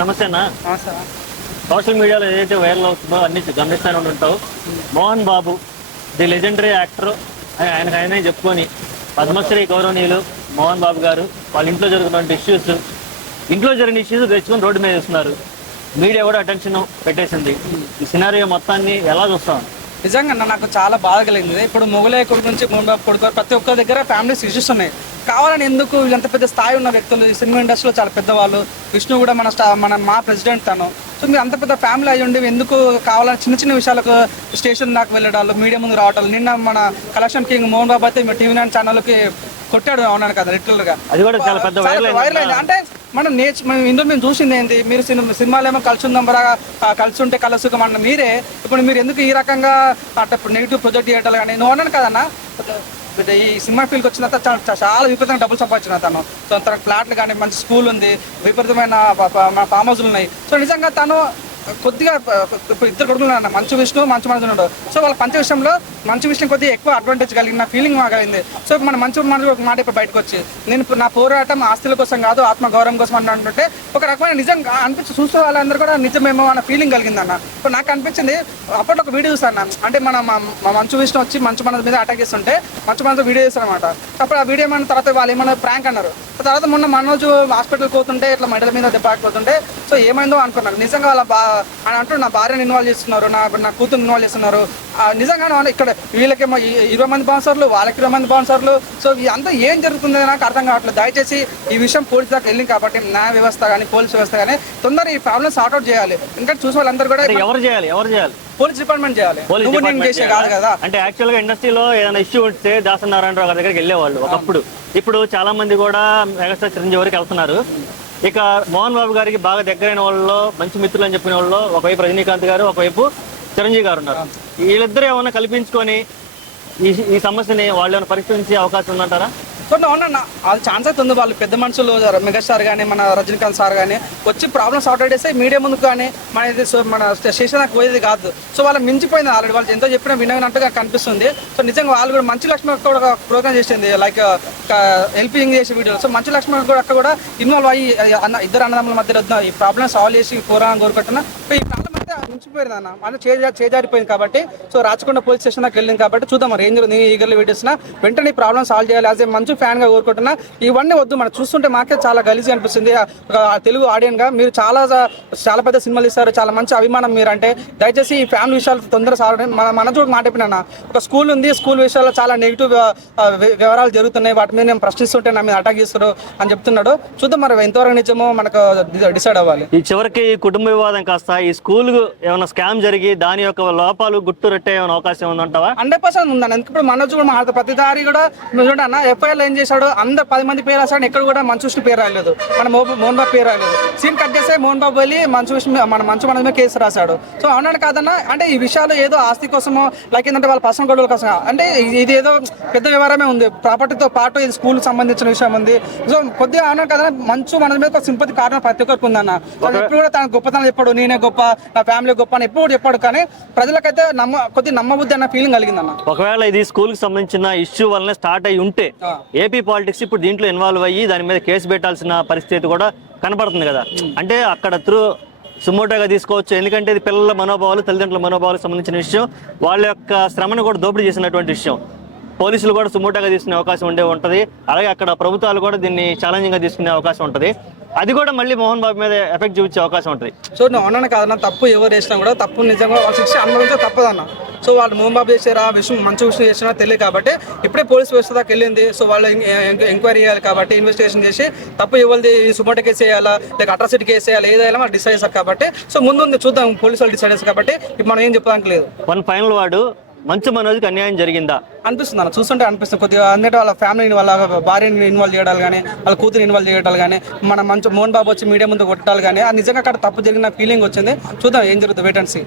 నమస్తే అన్న. Sir social మీడియాలో ఏదైతే వైరల్ అవుతుందో అన్ని గమనిస్తూనే ఉంటావు. Mohan Babu the legendary actor ఆయనే చెప్పుకొని పద్మశ్రీ గౌరవనీయులు మోహన్ బాబు గారు వాళ్ళ ఇంట్లో జరుగుతున్న ఇంట్లో జరిగిన ఇష్యూస్ తెచ్చుకొని రోడ్డు మీద వేస్తున్నారు. మీడియా కూడా అటెన్షన్ పెట్టేసింది. ఈ సినారియో మొత్తాన్ని ఎలా చూస్తాం? నిజంగా నాకు చాలా బాధ కలిగింది. ఇప్పుడు మొగలయ్య కొడుకు నుంచి మోహన్ బాబు కొడుకు ప్రతి ఒక్కరి దగ్గర ఫ్యామిలీస్ ఇష్యూస్ ఉన్నాయి. కావాలని ఎందుకు వీళ్ళంత పెద్ద స్థాయి ఉన్న వ్యక్తులు ఈ సినిమా ఇండస్ట్రీలో చాలా పెద్దవాళ్ళు, విష్ణు కూడా మా ప్రెసిడెంట్ తను. సో మీరు అంత పెద్ద ఫ్యామిలీ అయ్యి ఉండి ఎందుకు కావాలని చిన్న చిన్న విషయాలకు స్టేషన్ దాకా వెళ్ళడాలు, మీడియా ముందు రావటాలు. నిన్న మన కలెక్షన్ కింగ్ మోహన్ బాబు అయితే టీవీ 9 ఛానల్కి కొట్టాడు, అవునాను కదా, లిటరల్ గా. అది కూడా చాలా పెద్ద వైరల్ అయింది. అంటే మనం ఇందులో మేము చూసింది ఏంటి, మీరు సినిమాలు ఏమో కలిసి ఉందంబరా, కలిసి ఉంటే కలసుకం అన్న మీరే ఇప్పుడు మీరు ఎందుకు ఈ రకంగా నెగిటివ్ ప్రొజెక్ట్ చేయటం కానీ నువ్వు అన్నాను కదన్నా. ఈ సినిమా ఫీల్డ్కి వచ్చిన తర్వాత చాలా విపరీతంగా డబ్బులు సంపాదించిన తను. సో తన ఫ్లాట్లు కానీ మంచి స్కూల్ ఉంది, విపరీతమైన ఫామ్ హౌస్లు ఉన్నాయి. సో నిజంగా తను కొద్దిగా ఇద్దరు కొడుకులు అన్న, మంచు విష్ణు మంచు మనసుడు. సో వాళ్ళ పంచ విషయంలో మంచు విష్ణు కొద్దిగా ఎక్కువ అడ్వాంటేజ్ కలిగిన ఫీలింగ్ కలిగింది. సో మన మంచు మనసు ఒక మాట ఇప్పుడు బయటకు వచ్చి నా పోరాటం ఆస్తుల కోసం కాదు, ఆత్మ గౌరవం కోసం అంటుంటే ఒక రకమైన నిజంగా అనిపించి చూసే వాళ్ళందరూ కూడా నిజమేమో అన్న ఫీలింగ్ కలిగింది అన్న. ఇప్పుడు నాకు అనిపించింది, అప్పట్లో ఒక వీడియో చూస్తాను అంటే మా మంచు విష్ణు వచ్చి మంచు మనసు మీద అటాక్ చేస్తుంటే మంచు మనసు వీడియో చేస్తారు అనమాట. అప్పుడు ఆ వీడియో ఏమన్నా తర్వాత వాళ్ళు ఏమన్నా ప్రాంక్ అన్నారు. తర్వాత మొన్న మనోజు హాస్పిటల్కి పోతుంటే ఇట్లా మెడల మీద దెబ్బ ఆగిపోతుంటే సో ఏమైందో అనుకున్నాను. నిజంగా వాళ్ళ అని అంటూ నా భార్యను ఇన్వాల్వ్ చేస్తున్నారు, నా కూతురు ఇన్వాల్వ్ చేస్తున్నారు. నిజంగా ఇక్కడ వీళ్ళకేమో 20 మంది బాన్సర్లు, వాళ్ళకి 20 మంది బాన్సర్లు. సో అంతా ఏం జరుగుతుందో నాకు అర్థం కావట్లేదు. దయచేసి ఈ విషయం పోలీసు దాకా వెళ్ళింది కాబట్టి న్యాయ వ్యవస్థ కానీ పోలీస్ వ్యవస్థ కానీ తొందరగా ఈ ప్రాబ్లమ్ సార్ట్అవుట్ చేయాలి. ఎందుకంటే చూసే వాళ్ళందరూ కూడా ఎవరు చేయాలి? పోలీస్ డిపార్ట్మెంట్ చేయాలి. చేసే కాదు కదా. అంటే యాక్చువల్ గా ఇండస్ట్రీలో ఏదైనా ఇష్యూ ఉంటే దాసరి నారాయణరావు గారి దగ్గరికి వెళ్ళేవాళ్ళు ఒకప్పుడు. ఇప్పుడు చాలా మంది కూడా మెగాస్టార్ చిరంజీవి వరకు వెళ్తున్నారు. ఇక మోహన్ బాబు గారికి బాగా దగ్గరైన వాళ్ళలో మంచి మిత్రులు అని చెప్పిన వాళ్ళలో ఒకవైపు రజనీకాంత్ గారు, ఒకవైపు చిరంజీవి గారు ఉన్నారు. వీళ్ళిద్దరూ ఏమైనా కల్పించుకొని ఈ సమస్యని వాళ్ళు ఏమైనా పరిష్కరించే అవకాశం ఉందంటారా? అవునన్నా, అది ఛాన్స్ అయితే ఉంది. వాళ్ళు పెద్ద మనుషులు మెగాస్టార్ కానీ మన రజనీకాంత్ సార్ కానీ వచ్చి ప్రాబ్లమ్ సార్ట్ అవుట్ చేస్తే మీడియా ముందుకు కానీ మన స్టేషన్ దాకా పోయేది కాదు. సో వాళ్ళు మించిపోయింది ఆల్రెడీ. వాళ్ళు ఎంతో చెప్పినా వినగినట్టుగా కనిపిస్తుంది. సో నిజంగా వాళ్ళు కూడా మంచి లక్ష్మి కూడా ప్రోగ్రామ్ చేసింది, లైక్ హెల్పింగ్ చేసే వీడియో. సో మంచి లక్ష్మి కూడా అక్కడ కూడా ఇన్వాల్వ్ అయ్యి ఇద్దరు అన్నదమ్ముల మధ్యలో ఈ ప్రాబ్లమ్ సాల్వ్ చేసి కోరుకుంటున్నా. ఈ ప్రాబ్లం అయితే మించిపోయింది అన్న, అంటే చేజారిపోయింది కాబట్టి. సో రాచకొండ పోలీస్ స్టేషన్ దాకా వెళ్ళింది కాబట్టి చూద్దాం మరి ఏం జరుగుతుంది. ఈగర్లు వీడియోస్ వెంటనే ఈ ప్రాబ్లమ్ సాల్వ్ చేయాలి. యాజ్ ఏ మంచి ఫ్యాన్ గా కోరుకుంటున్నా. ఇవన్నీ వద్దు, మనం చూస్తుంటే మాకే చాలా గలీజీ అనిపిస్తుంది. తెలుగు ఆడియన్ గా మీరు చాలా పెద్ద సినిమాలు ఇస్తారు, చాలా మంచి అభిమానం మీరు. అంటే దయచేసి ఈ ఫ్యామిలీ విషయాలు తొందరగా సాల్వ్. మన చూడు మాట చెప్పినా, ఒక స్కూల్ ఉంది, స్కూల్ విషయాల్లో చాలా నెగిటివ్ వ్యవహారాలు జరుగుతున్నాయి, వాటి మీద నేను ప్రశ్నిస్తుంటే నా మీద అటాక్ చేస్తారు అని చెప్తున్నాడు. చూద్దాం మరి ఎంతవరకు నిజమో మనకు డిసైడ్ అవ్వాలి. ఈ చివరికి కుటుంబ వివాదం కాస్త ఈ స్కూల్ ఏమైనా స్కామ్ జరిగి దాని యొక్క లోపాలు గుట్టు రెట్టే అవకాశం ఉందంటావా? 100% ఉందన్న. ఎందుకంటే మనోజ్ కూడా మాట ప్రతిదారి కూడా చూడన్న ఎఫ్ఐఆర్ ఏం చేశాడు, అందరు 10 మంది పేరు రాశాడు, ఎక్కడ కూడా మంచు విష్ణు పేరు రాయలేదు, మన మోహన్ బాబు పేరు రాయలేదు. సీన్ కట్ చేస్తే మోహన్ బాబు వెళ్ళి మంచు మన మీద కేసు రాశాడు. సో అవునాడు కాదన్నా. అంటే ఈ విషయాలు ఏదో ఆస్తి కోసమో లైక్ ఏంటంటే వాళ్ళ పర్సనల్ గొడవల కోసం, అంటే ఇది ఏదో పెద్ద వ్యవహారమే ఉంది. ప్రాపర్టీతో పాటు ఇది స్కూల్ సంబంధించిన విషయం ఉంది. సో కొద్దిగా అవునాడు కాదన్నా, మంచు మన మీద ఒక సింపతి కారణం ప్రతి ఒక్కరికి ఉందన్న. ఎప్పుడు కూడా తన గొప్పతనం చెప్పాడు, నేనే గొప్ప, నా ఫ్యామిలీ గొప్ప అని ఎప్పుడు చెప్పాడు. కానీ ప్రజలకైతే కొద్దిగా నమ్మబుద్ధి అన్న ఫీలింగ్ కలిగిందన్న. ఒకవేళ ఇది స్కూల్ కి సంబంధించిన ఇష్యూ వల్ల స్టార్ట్ అయ్యి ఉంటే ఏపీ పాలిటిక్స్ ఇప్పుడు దీంట్లో ఇన్వాల్వ్ అయ్యి దాని మీద కేసు పెట్టాల్సిన పరిస్థితి కూడా కనపడుతుంది కదా. అంటే అక్కడ సుమోటోగా తీసుకోవచ్చు. ఎందుకంటే ఇది పిల్లల మనోభావాలు, తల్లిదండ్రుల మనోభావాలకు సంబంధించిన విషయం, వాళ్ళ యొక్క శ్రమను కూడా దోపిడీ చేసినటువంటి విషయం. పోలీసులు కూడా సుమోటోగా తీసుకునే అవకాశం ఉంటుంది. అలాగే అక్కడ ప్రభుత్వాలు కూడా దీన్ని ఛాలెంజింగ్ గా తీసుకునే అవకాశం ఉంటుంది. అది కూడా మళ్ళీ మోహన్ బాబు మీద ఎఫెక్ట్ చూపించే అవకాశం ఉంటుంది. సో నువ్వు అన్నాను కాదన్నా, తప్పు ఎవరు చేసినా కూడా తప్పు నిజంగా వాళ్ళ శిక్ష అనుభవించే తప్పదన్న. సో వాళ్ళు మోహన్ బాబు చేసారా, మంచి విషయం చేసినా తెలియదు కాబట్టి ఇప్పుడే పోలీస్ వ్యవస్థ దాకా వెళ్ళింది. సో వాళ్ళు ఎంక్వైరీ చేయాలి కాబట్టి ఇన్వెస్టిగేషన్ చేసి తప్పు ఎవరిది సుమోటో కేసు వేయాలా లేక అట్రాసిటీ కేసు వేయాలి ఏదైనా మనం డిసైడ్ చేస్తారు కాబట్టి. సో ముందు చూద్దాం, పోలీసు వాళ్ళు డిసైడ్ చేస్తారు కాబట్టి ఇప్పుడు మనం ఏం చెప్పడానికి లేదు. వన్ ఫైనల్ వాడు మంచు మనోజ్కి అన్యాయం జరిగిందా అనిపిస్తుంది అన్న, చూస్తుంటే అనిపిస్తుంది కొద్దిగా. అందుకే వాళ్ళ ఫ్యామిలీని, వాళ్ళ భార్యని ఇన్వాల్వ్ చేయడాలు కానీ, వాళ్ళ కూతురు ఇన్వాల్వ్ చేయడాలు కానీ, మన మోహన్ బాబు వచ్చి మీడియా ముందు కొట్టాలి కానీ, అది నిజంగా అక్కడ తప్పు జరిగిన ఫీలింగ్ వచ్చింది. చూద్దాం ఏం జరుగుతుంది, వెయిట్ అండ్ సీ.